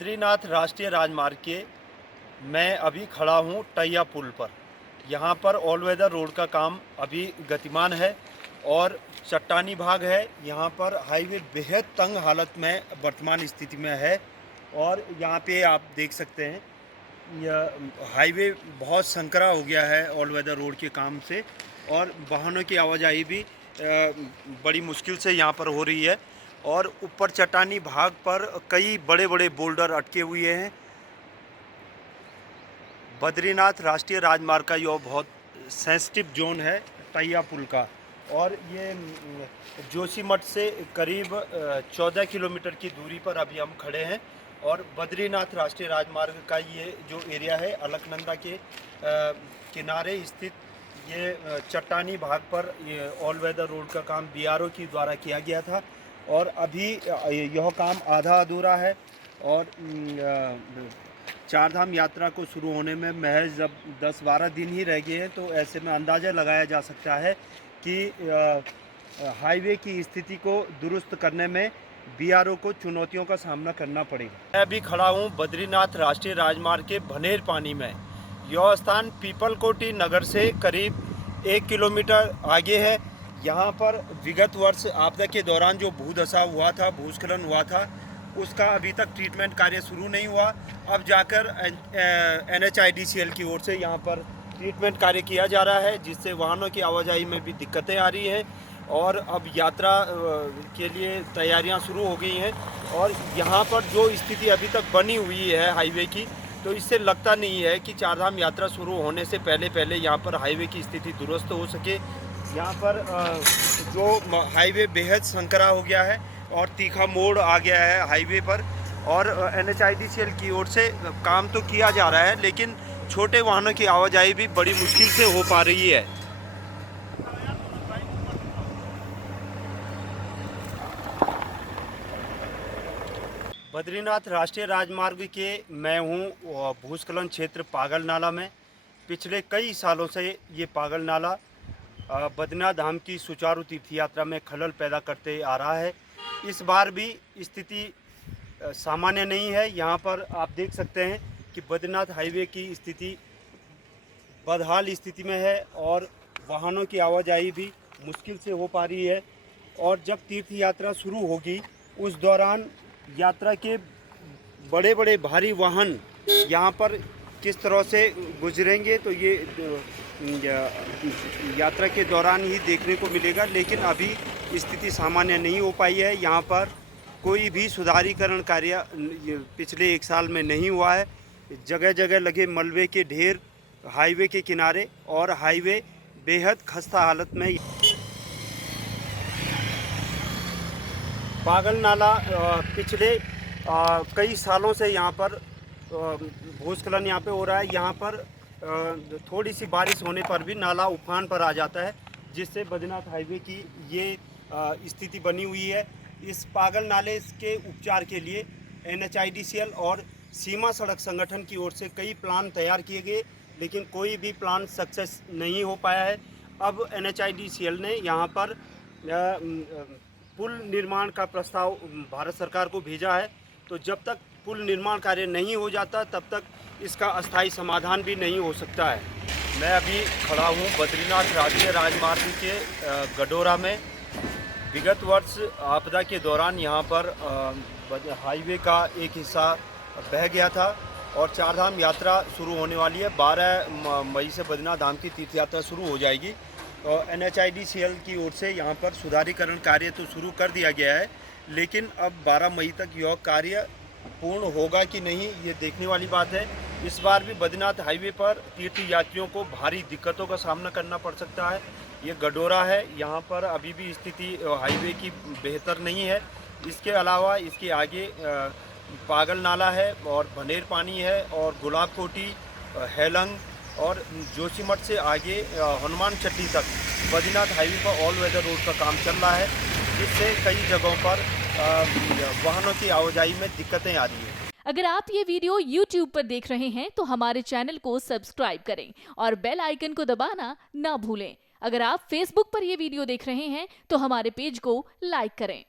बद्रीनाथ राष्ट्रीय राजमार्ग के मैं अभी खड़ा हूँ टैया पुल पर। यहाँ पर ऑल वेदर रोड का काम अभी गतिमान है और चट्टानी भाग है। यहाँ पर हाईवे बेहद तंग हालत में वर्तमान स्थिति में है और यहाँ पे आप देख सकते हैं यह हाईवे बहुत संकरा हो गया है ऑल वेदर रोड के काम से और वाहनों की आवाजाही भी बड़ी मुश्किल से यहाँ पर हो रही है और ऊपर चट्टानी भाग पर कई बड़े बड़े बोल्डर अटके हुए हैं। बद्रीनाथ राष्ट्रीय राजमार्ग का यह बहुत सेंसिटिव जोन है टैया पुल का और ये जोशीमठ से करीब 14 किलोमीटर की दूरी पर अभी हम खड़े हैं और बद्रीनाथ राष्ट्रीय राजमार्ग का ये जो एरिया है अलकनंदा के किनारे स्थित ये चट्टानी भाग पर ये ऑल वेदर रोड का काम बीआरओ की द्वारा किया गया था और अभी यह काम आधा अधूरा है और चारधाम यात्रा को शुरू होने में महज जब 10-12 दिन ही रह गए हैं तो ऐसे में अंदाज़ा लगाया जा सकता है कि हाईवे की स्थिति को दुरुस्त करने में बीआरओ को चुनौतियों का सामना करना पड़ेगा। मैं अभी खड़ा हूँ बद्रीनाथ राष्ट्रीय राजमार्ग के भनेर पानी में। यह स्थान पीपलकोटी नगर से करीब 1 किलोमीटर आगे है। यहाँ पर विगत वर्ष आपदा के दौरान जो भूधसा हुआ था, भूस्खलन हुआ था, उसका अभी तक ट्रीटमेंट कार्य शुरू नहीं हुआ। अब जाकर NHIDCL की ओर से यहाँ पर ट्रीटमेंट कार्य किया जा रहा है जिससे वाहनों की आवाजाही में भी दिक्कतें आ रही हैं और अब यात्रा के लिए तैयारियां शुरू हो गई हैं और यहाँ पर जो स्थिति अभी तक बनी हुई है हाईवे की, तो इससे लगता नहीं है कि चारधाम यात्रा शुरू होने से पहले यहाँ पर हाईवे की स्थिति दुरुस्त हो सके। यहाँ पर जो हाईवे बेहद संकरा हो गया है और तीखा मोड़ आ गया है हाईवे पर और NHIDCL की ओर से काम तो किया जा रहा है लेकिन छोटे वाहनों की आवाजाही भी बड़ी मुश्किल से हो पा रही है। बद्रीनाथ राष्ट्रीय राजमार्ग के मैं हूँ भूस्खलन क्षेत्र पागल नाला में। पिछले कई सालों से ये पागल नाला बद्रीनाथ धाम की सुचारू तीर्थ यात्रा में खलल पैदा करते आ रहा है। इस बार भी स्थिति सामान्य नहीं है। यहाँ पर आप देख सकते हैं कि बद्रीनाथ हाईवे की स्थिति बदहाल स्थिति में है और वाहनों की आवाजाही भी मुश्किल से हो पा रही है और जब तीर्थ यात्रा शुरू होगी उस दौरान यात्रा के बड़े बड़े भारी वाहन यहाँ पर किस तरह से गुजरेंगे तो ये यात्रा के दौरान ही देखने को मिलेगा। लेकिन अभी स्थिति सामान्य नहीं हो पाई है। यहाँ पर कोई भी सुधारीकरण कार्य पिछले 1 साल में नहीं हुआ है। जगह जगह लगे मलबे के ढेर हाईवे के किनारे और हाईवे बेहद खस्ता हालत में। पागल नाला पिछले कई सालों से यहाँ पर भूस्खलन यहाँ पे हो रहा है। यहाँ पर थोड़ी सी बारिश होने पर भी नाला उफान पर आ जाता है जिससे बद्रीनाथ हाईवे की ये स्थिति बनी हुई है। इस पागल नाले के उपचार के लिए NHIDCL और सीमा सड़क संगठन की ओर से कई प्लान तैयार किए गए लेकिन कोई भी प्लान सक्सेस नहीं हो पाया है। अब NHIDCL ने यहाँ पर पुल निर्माण का प्रस्ताव भारत सरकार को भेजा है, तो जब तक पुल निर्माण कार्य नहीं हो जाता तब तक इसका अस्थायी समाधान भी नहीं हो सकता है। मैं अभी खड़ा हूँ बद्रीनाथ राष्ट्रीय राजमार्ग के गडोरा में। विगत वर्ष आपदा के दौरान यहाँ पर हाईवे का एक हिस्सा बह गया था और चारधाम यात्रा शुरू होने वाली है। 12 मई से बद्रीनाथ धाम की तीर्थ यात्रा शुरू हो जाएगी और NHIDCL की ओर से यहाँ पर सुधारीकरण कार्य तो शुरू कर दिया गया है लेकिन अब 12 मई तक यह कार्य पूर्ण होगा कि नहीं ये देखने वाली बात है। इस बार भी बद्रीनाथ हाईवे पर तीर्थ यात्रियों को भारी दिक्कतों का सामना करना पड़ सकता है। ये गडोरा है, यहाँ पर अभी भी स्थिति हाईवे की बेहतर नहीं है। इसके अलावा इसके आगे पागल नाला है और भनेर पानी है और गुलाब कोटी, हेलंग और जोशीमठ से आगे हनुमान चट्टी तक बद्रीनाथ हाईवे पर ऑल वेदर रोड का काम चल रहा है जिससे कई जगहों पर वाहनों की आवाजाही में दिक्कतें आ रही है। अगर आप ये वीडियो YouTube पर देख रहे हैं तो हमारे चैनल को सब्सक्राइब करें और बेल आइकन को दबाना ना भूलें। अगर आप Facebook पर ये वीडियो देख रहे हैं तो हमारे पेज को लाइक करें।